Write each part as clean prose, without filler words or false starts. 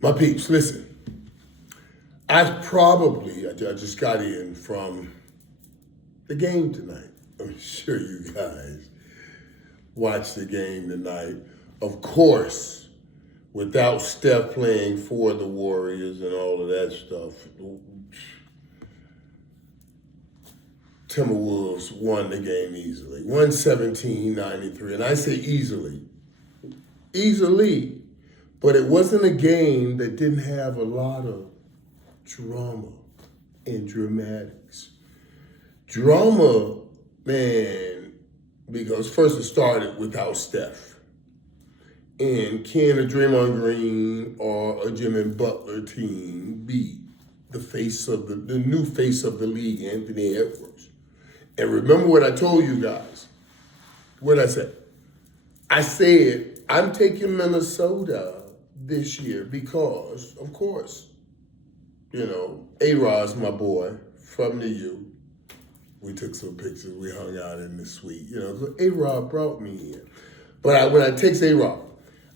My peeps, listen. I just got in from the game tonight. I'm sure you guys watched the game tonight. Of course, without Steph playing for the Warriors and all of that stuff, Timberwolves won the game easily. 117-93. And I say easily. Easily. But it wasn't a game that didn't have a lot of drama and dramatics. Drama, man, because first it started without Steph. And can a Draymond Green or a Jimmy Butler team beat the new face of the league, Anthony Edwards? And remember what I told you guys. What did I say? I said, I'm taking Minnesota this year because, of course, A-Rod's my boy from the U. We took some pictures. We hung out in the suite. So A-Rod brought me in. But when I text A-Rod,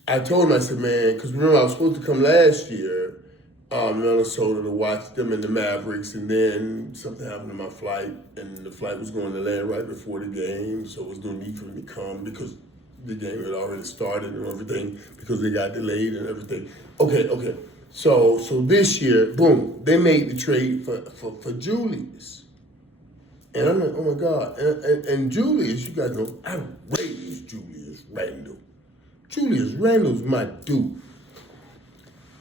I told him, I said, man, because remember I was supposed to come last year, Minnesota, to watch them and the Mavericks, and then something happened to my flight, and the flight was going to land right before the game, so there was no need for me to come because the game had already started and everything, because they got delayed and everything. Okay. So this year, boom, they made the trade for Julius. And I'm like, oh my God. And Julius, you guys know, I raised Julius Randle. Julius Randle's my dude.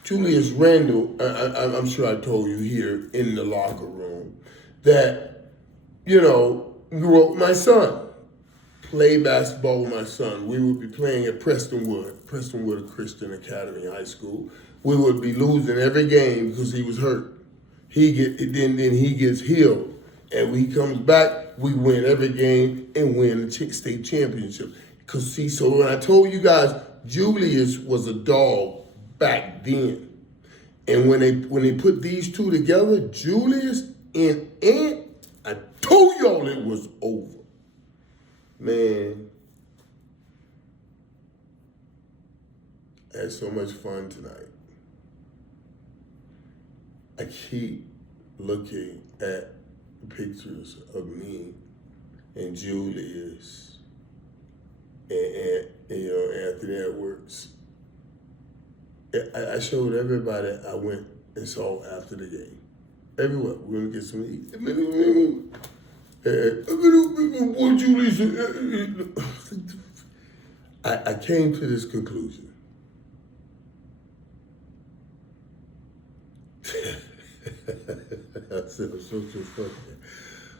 Julius Randle, I'm sure I told you here in the locker room that, grew up with my son. Played basketball with my son. We would be playing at Prestonwood Christian Academy High School. We would be losing every game because he was hurt. Then he gets healed. And when he comes back, we win every game and win the state championship. So when I told you guys, Julius was a dog back then. And when they put these two together, Julius and Ant, I told y'all it was over. Man, I had so much fun tonight. I keep looking at pictures of me and Julius and Anthony Edwards. I showed everybody I went and saw after the game. Everywhere. We're going to get some to eat. I came to this conclusion. I said,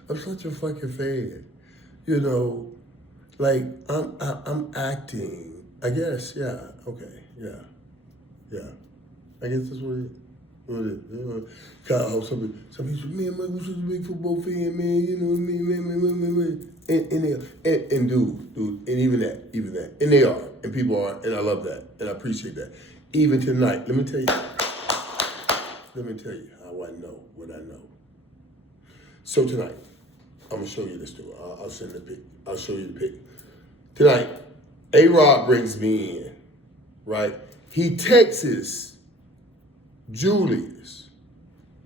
I'm such a fucking fan. Like I'm acting. I guess, yeah, okay, yeah. I guess that's what it is. Some people say, man, we're such a big football fan, man. Man. And dude, and even that, and they are, and people are, and I love that, and I appreciate that. Even tonight, let me tell you how I know what I know. So tonight, I'm gonna show you this too. I'll send the pic. I'll show you the pic. Tonight, A-Rod brings me in, right? He texts Julius.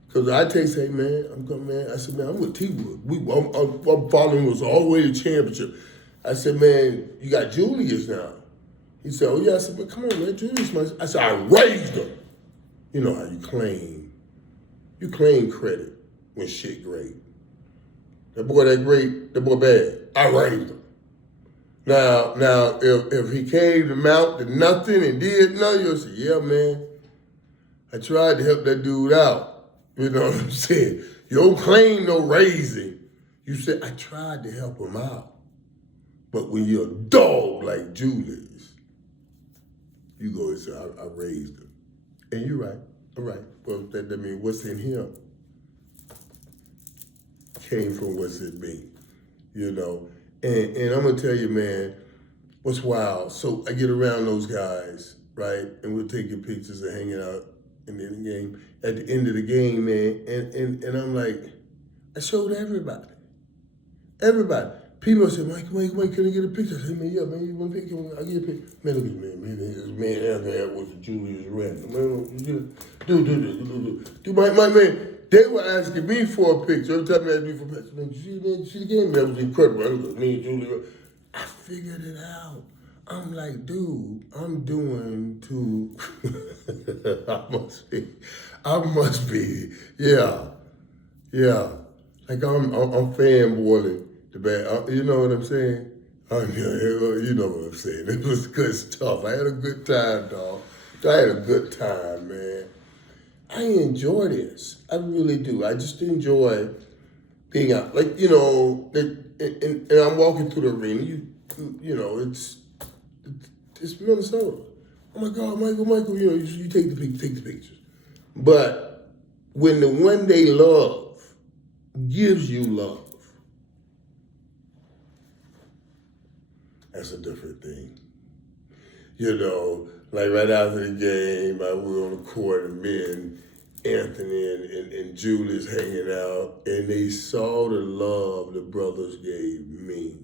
Because I text, hey man, I'm coming, man. I said, man, I'm with T-Wood. I'm following us all the way to championship. I said, man, you got Julius now. He said, oh yeah. I said, man, come on, man, Julius. I said, I raised him. You know how you claim credit when shit great. That boy that great, that boy bad. I raised him. Now, if he came to mount to nothing and did nothing, you'll say, yeah, man, I tried to help that dude out. You know what I'm saying? You don't claim no raising. You say, I tried to help him out. But when you're a dog like Julius, you go and say, I raised him. And you're right. All right. Well, that means what's in him came from what's in me, And I'm going to tell you, man, what's wild. So I get around those guys, right? And we're taking pictures and hanging out in the game. At the end of the game, man, and I'm like, I showed everybody. People say, Mike, can I get a picture? I say, man, yeah, man, you want a picture? I'll get a picture. Man, look at me, man. This man Anthony Edwards and Julius Randle. Man, do my man. They were asking me for a picture. Every time they asked me for a picture, man, you see the game? That was incredible. Look at me and Julius. I figured it out. I'm like, dude, I'm doing too. I must be, yeah. Like I'm fanboying the band. You know what I'm saying? You know what I'm saying. It was good stuff. I had a good time, dog. I had a good time, man. I enjoy this. I really do. I just enjoy being out. Like, and I'm walking through the arena. It's Minnesota. Oh my God, Michael, you take the pictures. But when the one day love gives you love, that's a different thing. Like right after the game, we were on the court and me and Anthony and Julius hanging out, and they saw the love the brothers gave me.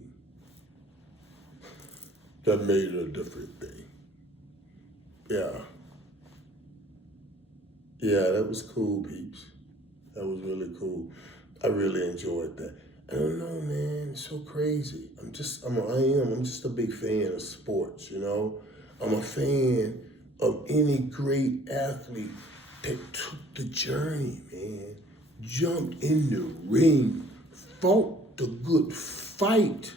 That made it a different thing. Yeah. Yeah, that was cool, peeps. That was really cool. I really enjoyed that. I don't know, man. It's so crazy. I'm just a big fan of sports, I'm a fan of any great athlete that took the journey, man. Jumped in the ring, fought the good fight.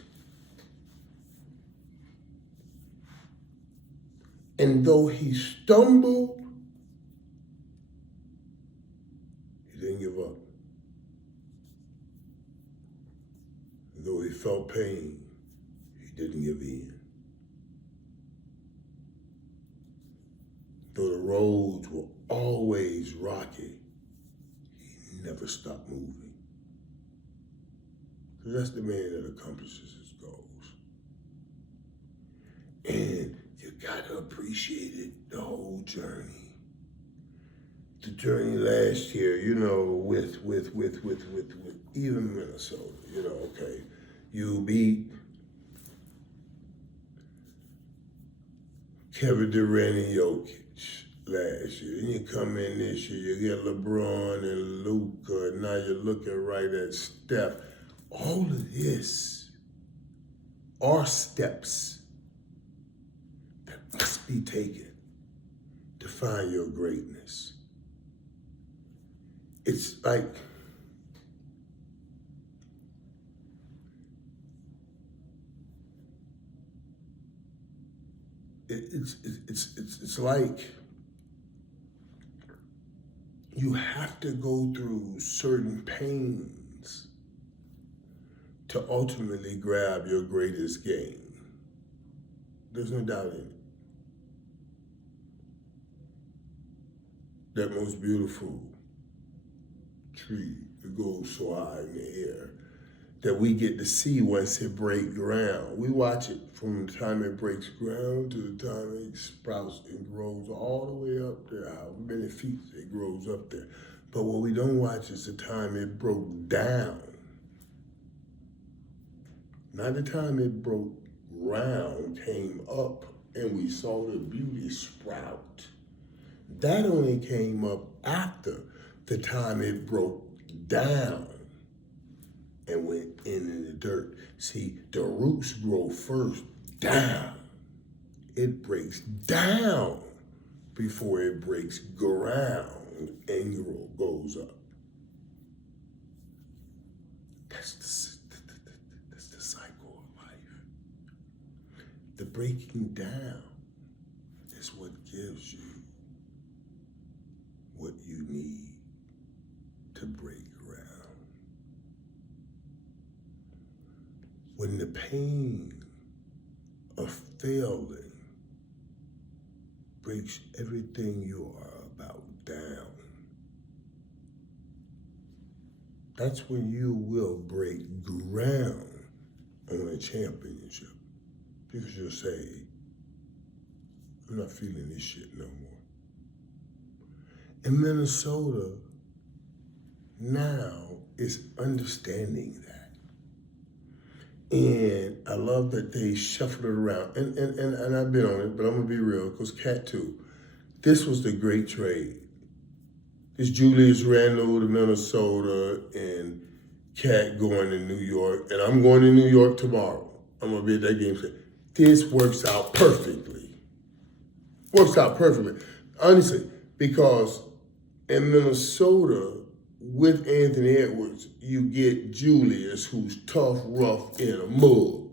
And though he stumbled, he didn't give up. Though he felt pain, he didn't give in. Though the roads were always rocky, he never stopped moving. Because that's the man that accomplishes his goals. And you gotta appreciate it, the whole journey. The journey last year, with even Minnesota, okay. You beat Kevin Durant and Jokic last year. And you come in this year, you get LeBron and Luka, and now you're looking right at Steph. All of this are steps that must be taken to find your greatness. It's like, it's like you have to go through certain pains to ultimately grab your greatest gain. There's no doubt in it. That most beautiful tree that goes so high in the air that we get to see once it breaks ground. We watch it from the time it breaks ground to the time it sprouts and grows all the way up there, how many feet it grows up there. But what we don't watch is the time it broke down. Not the time it broke ground, came up, and we saw the beauty sprout. That only came up after the time it broke down and went in the dirt. See, the roots grow first down. It breaks down before it breaks ground and goes up. That's the cycle of life. The breaking down is what gives you what you need to break ground. When the pain of failing breaks everything you are about down, that's when you will break ground on a championship. Because you'll say, I'm not feeling this shit no more. In Minnesota, now is understanding that. And I love that they shuffled it around. And I've been on it, but I'm going to be real, because Cat too. This was the great trade. This Julius Randle to Minnesota and Cat going to New York. And I'm going to New York tomorrow. I'm going to be at that game. This works out perfectly. Works out perfectly. Honestly, because in Minnesota, with Anthony Edwards, you get Julius, who's tough, rough, in a mug.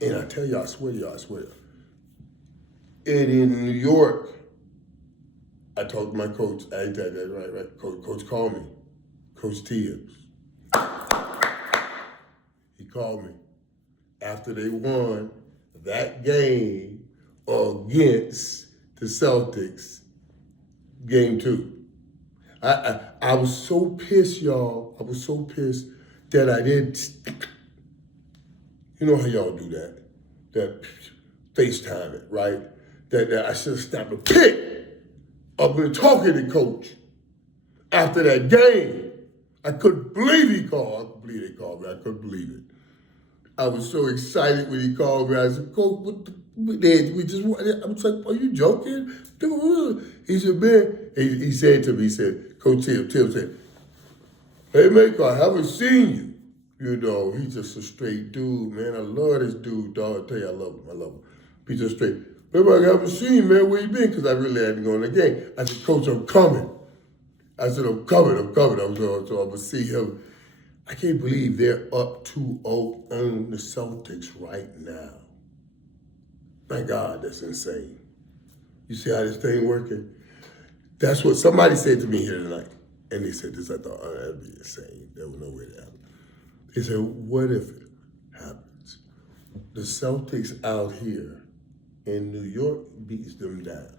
And I tell you, I swear to you, I swear. And in New York, I talked to my coach. Right. Coach called me. Coach Tibbs. He called me after they won that game against the Celtics, game 2. I was so pissed, y'all. I was so pissed that I didn't. You know how y'all do that? That FaceTime it, right? That I should have snapped a pic up and talking to Coach after that game. I couldn't believe he called. I couldn't believe they called me. I couldn't believe it. I was so excited when he called me. I said, Coach, we just, I was like, are you joking? He said, man, he said to me, he said, Coach Tim said, hey, Mako, I haven't seen you. You know, he's just a straight dude, man. I love this dude, dog. I tell you, I love him. He's just straight. Maybe I haven't seen you, man. Where you been? Because I really hadn't gone to the game. I said, Coach, I'm coming. I'm coming. So I'm going to see him. I can't believe they're up 2-0 on the Celtics right now. My God, that's insane. You see how this thing working? That's what somebody said to me here tonight. And they said this, I thought, oh, that'd be insane. There was no way to happen. They said, what if it happens? The Celtics out here in New York beats them down.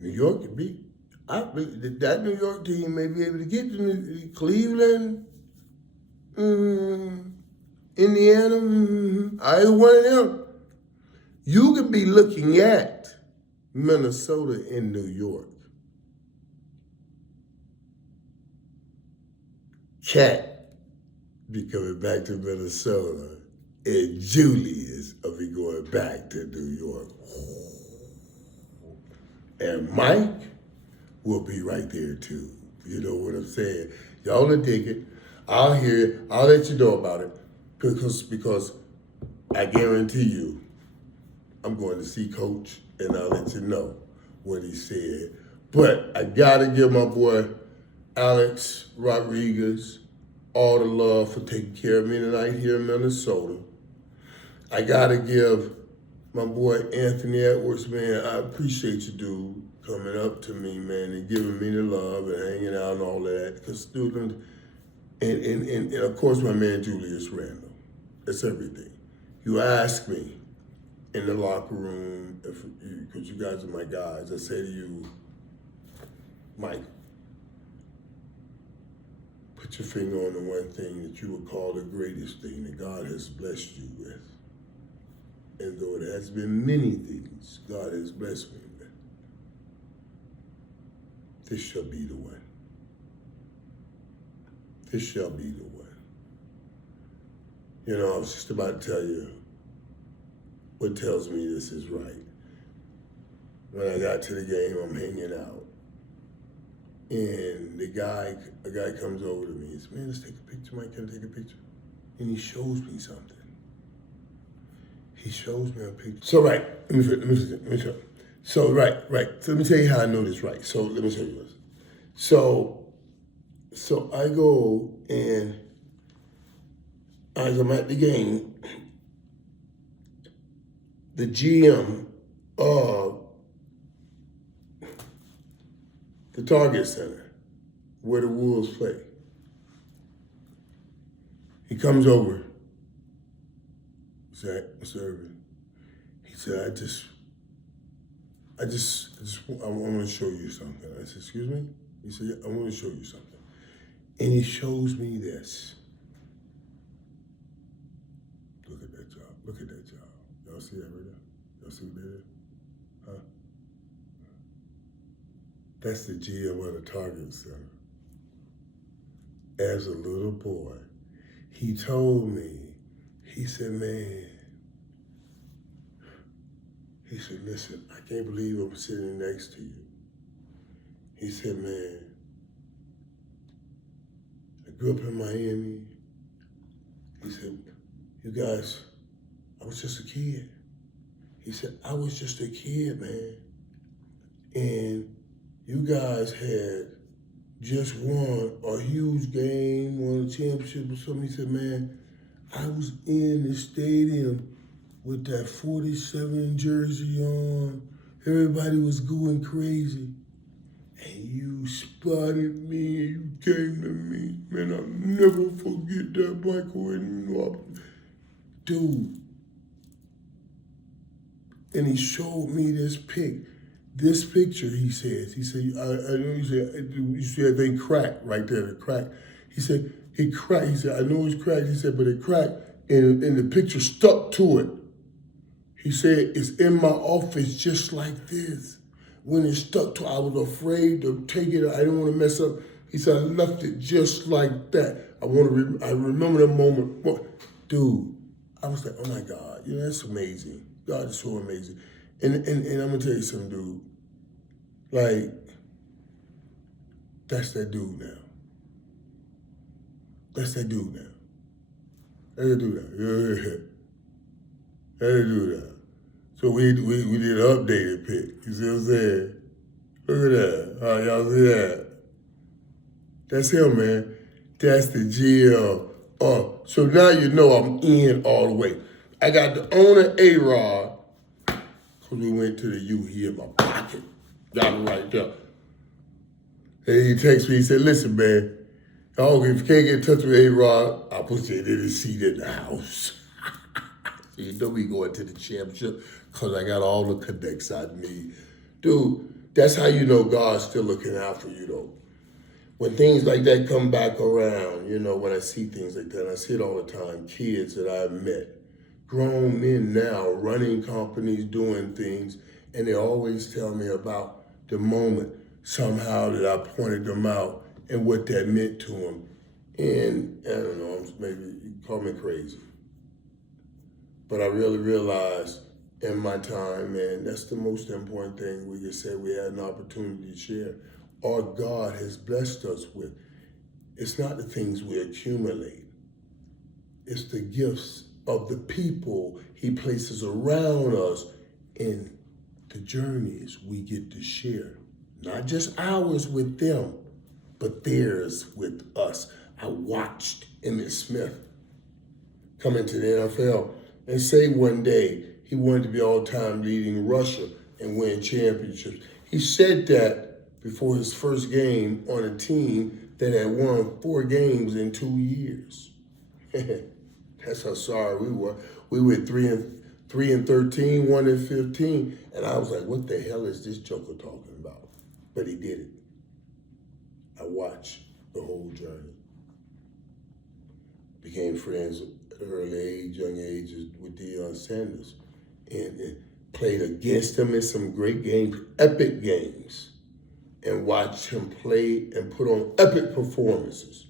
New York can beat. That New York team may be able to get to Cleveland, Indiana, either one of them. You could be looking at Minnesota and New York. Cat be coming back to Minnesota, and Julius will be going back to New York. And Mike will be right there too. You know what I'm saying? Y'all will dig it. I'll hear it. I'll let you know about it. Because I guarantee you, I'm going to see Coach and I'll let you know what he said. But I gotta give my boy Alex Rodriguez all the love for taking care of me tonight here in Minnesota. I gotta give my boy Anthony Edwards, man, I appreciate you, dude, coming up to me, man, and giving me the love and hanging out and all that. Because, dude, and of course, my man Julius Randle. It's everything. You ask me in the locker room, because you guys are my guys, I say to you, Mike, put your finger on the one thing that you would call the greatest thing that God has blessed you with. And though there has been many things God has blessed me with, this shall be the one. This shall be the one. You know, I was just about to tell you what tells me this is right. When I got to the game, I'm hanging out. And a guy comes over to me. He says, man, let's take a picture. Mike, can I take a picture? And he shows me something. He shows me a picture. So, right, let me show. So, right. So, let me tell you how I know this right. So, let me show you this. So I go and as I'm at the game, the GM of the Target Center, where the Wolves play, he comes over. He said, Mr. Irvin, he said, I want to show you something. I said, excuse me? He said, yeah, I want to show you something. And he shows me this. Look at that job. Look at that job. Y'all see that right there? Y'all see what that is? Huh? That's the GM of the Target Center. As a little boy, he told me, he said, man, he said, listen, I can't believe I'm sitting next to you. He said, man, I grew up in Miami. He said, you guys, I was just a kid. He said, I was just a kid, man. And you guys had just won a huge game, won a championship or something. He said, man, I was in the stadium with that 47 jersey on. Everybody was going crazy. And you spotted me and you came to me. Man, I'll never forget that, Michael. And you know, dude. And he showed me this picture, he says. He said, I know you said they cracked right there, the crack. He said, he cracked. He said, I know it's cracked. He said, but it cracked and the picture stuck to it. He said, it's in my office just like this. When it stuck to it, I was afraid to take it. I didn't want to mess up. He said, I left it just like that. I remember that moment. Dude, I was like, oh my God, that's amazing. God is so amazing. And I'm gonna tell you something, dude. Like, that's that dude now. That's that dude now. That's that dude now. Yeah. That's that dude now. So we did an updated pic. You see what I'm saying? Look at that. Oh, y'all see that? That's him, man. That's the GL. So now you know I'm in all the way. I got the owner, A-Rod, because we went to the U. He in my pocket. Got it right there. And he texts me, he said, listen, man, if you can't get in touch with A-Rod, I'll put you in the seat in the house. You know we going to the championship because I got all the connects I need. Dude, that's how you know God's still looking out for you, though. When things like that come back around, when I see things like that, and I see it all the time, kids that I've met, grown men now running companies, doing things, and they always tell me about the moment somehow that I pointed them out and what that meant to them. And I don't know, maybe you call me crazy. But I really realized in my time, man, that's the most important thing we can say we had an opportunity to share. Or God has blessed us with. It's not the things we accumulate. It's the gifts of the people he places around us in the journeys we get to share. Not just ours with them, but theirs with us. I watched Emmitt Smith come into the NFL and say one day he wanted to be all-time leading rusher and win championships. He said that before his first game on a team that had won 4 games in 2 years. That's how sorry we were. We went 3-13, 1-15, and I was like, what the hell is this joker talking about? But he did it. I watched the whole journey. Became friends at an early age, young ages with Deion Sanders, and played against him in some great games, epic games, and watched him play and put on epic performances.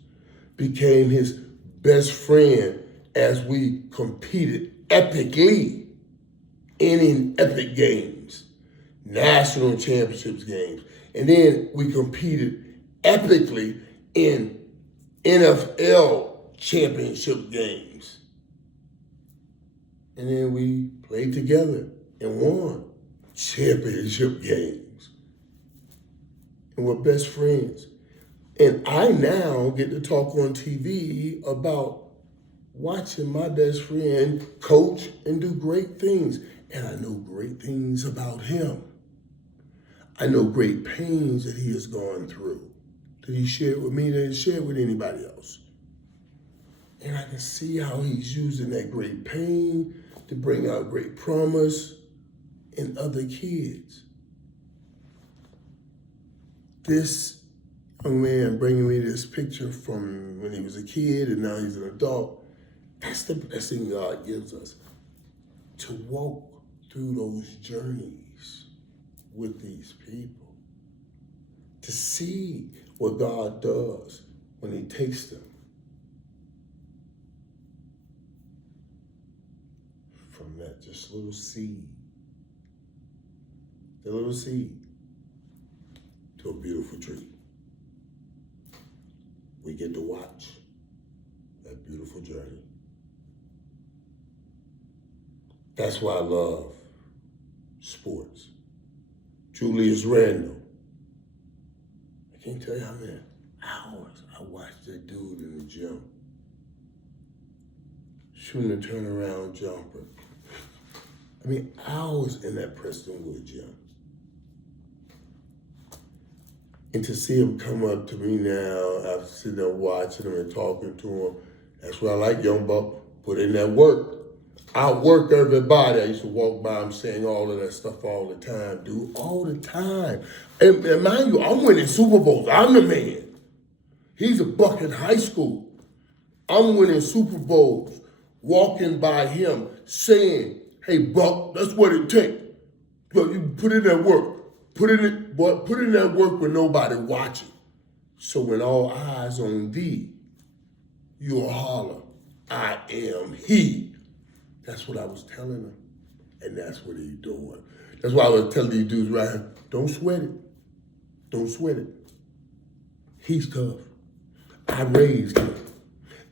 Became his best friend as we competed epically in epic games, national championships games. And then we competed epically in NFL championship games. And then we played together and won championship games. And we're best friends. And I now get to talk on TV about watching my best friend coach and do great things. And I know great things about him. I know great pains that he has gone through, that he shared with me, that he didn't share with anybody else. And I can see how he's using that great pain to bring out great promise in other kids. This young man bringing me this picture from when he was a kid and now he's an adult, that's the blessing God gives us, to walk through those journeys with these people, to see what God does when he takes them this little seed. The little seed to a beautiful tree. We get to watch that beautiful journey. That's why I love sports. Julius Randle. I can't tell you how many hours I watched that dude in the gym shooting a turnaround jumper. I mean, hours in that Prestonwood gym. And to see him come up to me now, after sitting there watching him and talking to him, that's what I like, young buck. Put in that work. Outwork everybody. I used to walk by him saying all of that stuff all the time, dude, all the time. And mind you, I'm winning Super Bowls. I'm the man. He's a buck in high school. I'm winning Super Bowls, walking by him saying, hey, Buck, that's what it takes. But you put in that work. Put in that work with nobody watching. So when all eyes on thee, you'll holler, I am he. That's what I was telling him. And that's what he's doing. That's why I was telling these dudes right here, don't sweat it. Don't sweat it. He's tough. I raised him.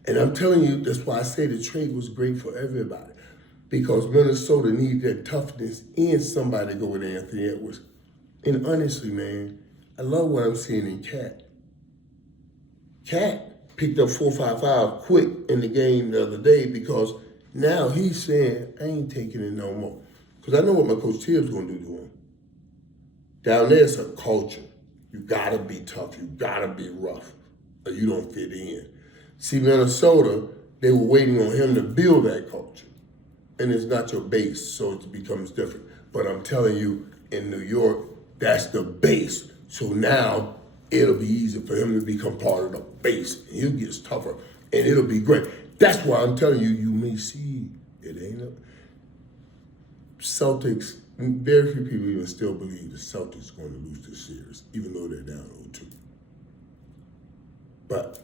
And I'm telling you, that's why I say the trade was great for everybody. Because Minnesota needs that toughness in somebody to go with Anthony Edwards. And honestly, man, I love what I'm seeing in Cat. Cat picked up 4.55 quick in the game the other day because now he's saying, I ain't taking it no more. Because I know what my coach Tibbs going to do to him. Down there, it's a culture. You got to be tough. You got to be rough, or you don't fit in. See, Minnesota, they were waiting on him to build that culture. And it's not your base, so it becomes different. But I'm telling you, in New York, that's the base. So now it'll be easy for him to become part of the base. And he'll get tougher, and it'll be great. That's why I'm telling you, you may see it ain't a Celtics. Very few people even still believe the Celtics are going to lose this series, even though they're down 0-2. But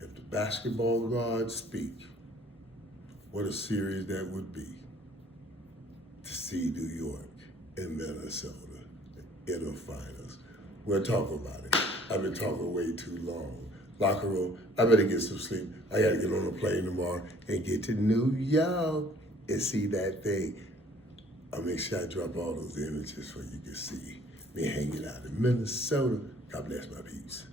if the basketball gods speak, what a series that would be to see New York and Minnesota in the finals. We'll talk about it. I've been talking way too long. Locker room, I better get some sleep. I gotta get on a plane tomorrow and get to New York and see that thing. I'll make sure I drop all those images so you can see me hanging out in Minnesota. God bless my peeps.